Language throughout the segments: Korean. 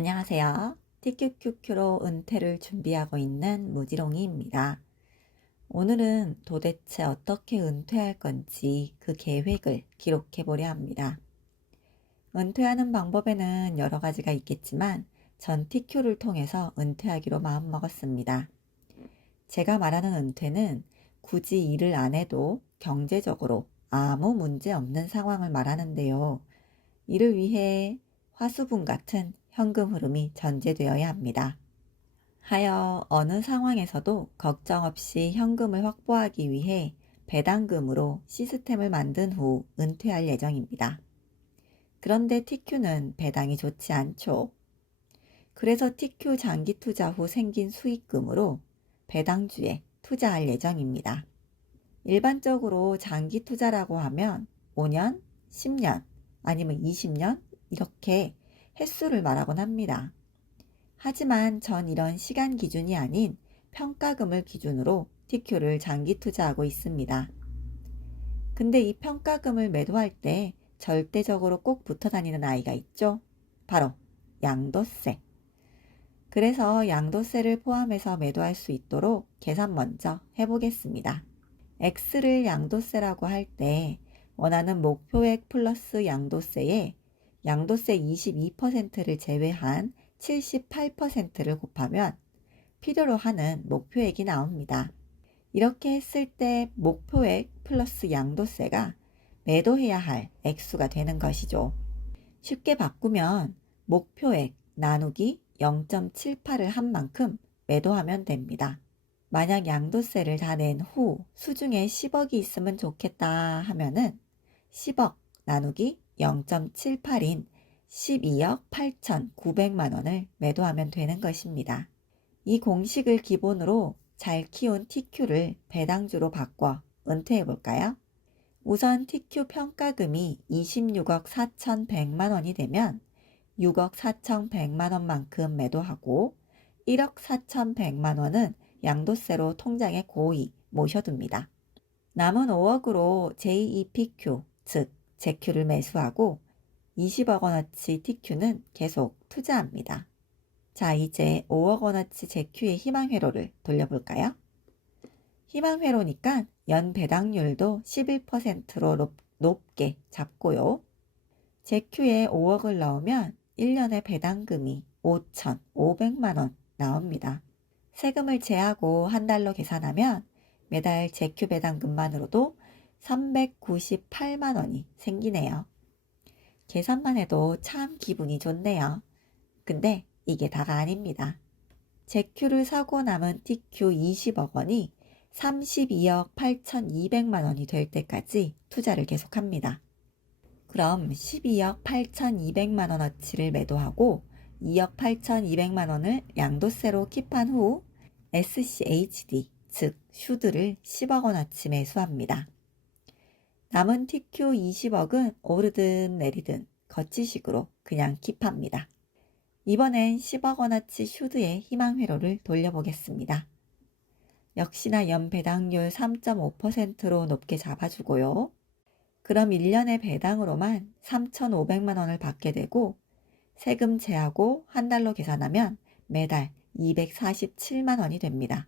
안녕하세요. TQQQ로 은퇴를 준비하고 있는 무지롱이입니다. 오늘은 도대체 어떻게 은퇴할 건지 그 계획을 기록해 보려 합니다. 은퇴하는 방법에는 여러 가지가 있겠지만 전 TQ를 통해서 은퇴하기로 마음먹었습니다. 제가 말하는 은퇴는 굳이 일을 안 해도 경제적으로 아무 문제 없는 상황을 말하는데요. 이를 위해 화수분 같은 현금 흐름이 전제되어야 합니다. 하여 어느 상황에서도 걱정 없이 현금을 확보하기 위해 배당금으로 시스템을 만든 후 은퇴할 예정입니다. 그런데 TQ는 배당이 좋지 않죠. 그래서 TQ 장기 투자 후 생긴 수익금으로 배당주에 투자할 예정입니다. 일반적으로 장기 투자라고 하면 5년, 10년, 아니면 20년 이렇게 횟수를 말하곤 합니다. 하지만 전 이런 시간 기준이 아닌 평가금을 기준으로 TQ를 장기 투자하고 있습니다. 근데 이 평가금을 매도할 때 절대적으로 꼭 붙어 다니는 아이가 있죠? 바로 양도세. 그래서 양도세를 포함해서 매도할 수 있도록 계산 먼저 해보겠습니다. X를 양도세라고 할 때 원하는 목표액 플러스 양도세에 양도세 22%를 제외한 78%를 곱하면 필요로 하는 목표액이 나옵니다. 이렇게 했을 때 목표액 플러스 양도세가 매도해야 할 액수가 되는 것이죠. 쉽게 바꾸면 목표액 나누기 0.78을 한 만큼 매도하면 됩니다. 만약 양도세를 다 낸 후 수중에 10억이 있으면 좋겠다 하면은 10억 나누기 0.78인 12억 8,900만 원을 매도하면 되는 것입니다. 이 공식을 기본으로 잘 키운 TQ를 배당주로 바꿔 은퇴해 볼까요? 우선 TQ 평가금이 26억 4,100만 원이 되면 6억 4,100만 원만큼 매도하고 1억 4,100만 원은 양도세로 통장에 고이 모셔둡니다. 남은 5억으로 제2PQ, 즉 제Q를 매수하고 20억 원어치 TQ는 계속 투자합니다. 자, 이제 5억 원어치 제Q의 희망회로를 돌려볼까요? 희망회로니까 연 배당률도 11%로 높게 잡고요. 제Q에 5억을 넣으면 1년에 배당금이 5,500만 원 나옵니다. 세금을 제하고 한 달로 계산하면 매달 제Q 배당금만으로도 398만 원이 생기네요. 계산만 해도 참 기분이 좋네요. 근데 이게 다가 아닙니다. 제Q를 사고 남은 TQ 20억 원이 32억 8,200만 원이 될 때까지 투자를 계속합니다. 그럼 12억 8,200만 원어치를 매도하고 2억 8,200만 원을 양도세로 킵한 후 SCHD, 즉 슈드를 10억 원어치 매수합니다. 남은 TQ 20억은 오르든 내리든 거치식으로 그냥 킵합니다. 이번엔 10억 원어치 슈드의 희망회로를 돌려보겠습니다. 역시나 연배당률 3.5%로 높게 잡아주고요. 그럼 1년의 배당으로만 3,500만 원을 받게 되고 세금 제하고 한 달로 계산하면 매달 247만 원이 됩니다.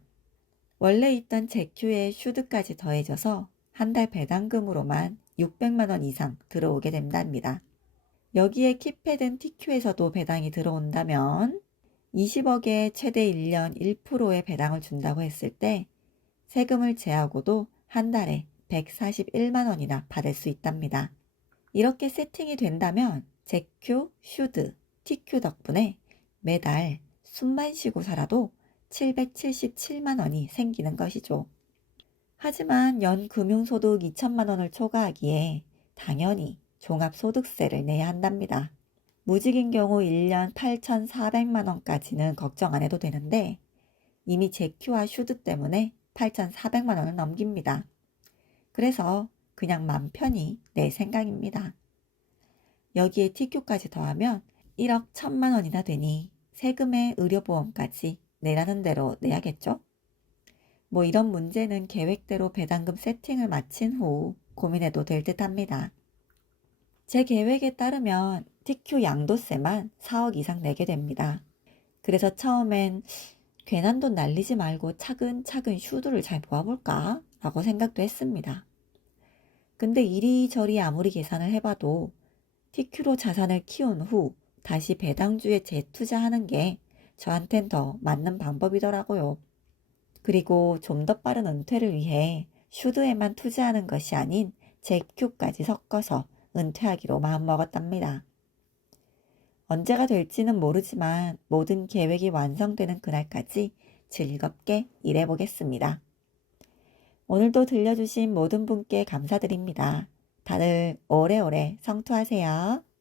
원래 있던 제Q의 슈드까지 더해져서 한 달 배당금으로만 600만 원 이상 들어오게 된답니다. 여기에 킵해둔 TQ에서도 배당이 들어온다면 20억에 최대 1년 1%의 배당을 준다고 했을 때 세금을 제하고도 한 달에 141만 원이나 받을 수 있답니다. 이렇게 세팅이 된다면 제Q, 슈드, TQ 덕분에 매달 숨만 쉬고 살아도 777만 원이 생기는 것이죠. 하지만 연 금융소득 2천만 원을 초과하기에 당연히 종합소득세를 내야 한답니다. 무직인 경우 1년 8,400만 원까지는 걱정 안 해도 되는데 이미 제Q와 슈드 때문에 8,400만 원을 넘깁니다. 그래서 그냥 맘 편히 낼 생각입니다. 여기에 TQ까지 더하면 1억 1천만 원이나 되니 세금에 의료보험까지 내라는 대로 내야겠죠? 뭐 이런 문제는 계획대로 배당금 세팅을 마친 후 고민해도 될 듯 합니다. 제 계획에 따르면 TQ 양도세만 4억 이상 내게 됩니다. 그래서 처음엔 괜한 돈 날리지 말고 차근차근 슈드를 잘 모아볼까? 라고 생각도 했습니다. 근데 이리저리 아무리 계산을 해봐도 TQ로 자산을 키운 후 다시 배당주에 재투자하는 게 저한텐 더 맞는 방법이더라고요. 그리고 좀 더 빠른 은퇴를 위해 슈드에만 투자하는 것이 아닌 제큐까지 섞어서 은퇴하기로 마음먹었답니다. 언제가 될지는 모르지만 모든 계획이 완성되는 그날까지 즐겁게 일해보겠습니다. 오늘도 들려주신 모든 분께 감사드립니다. 다들 오래오래 성투하세요.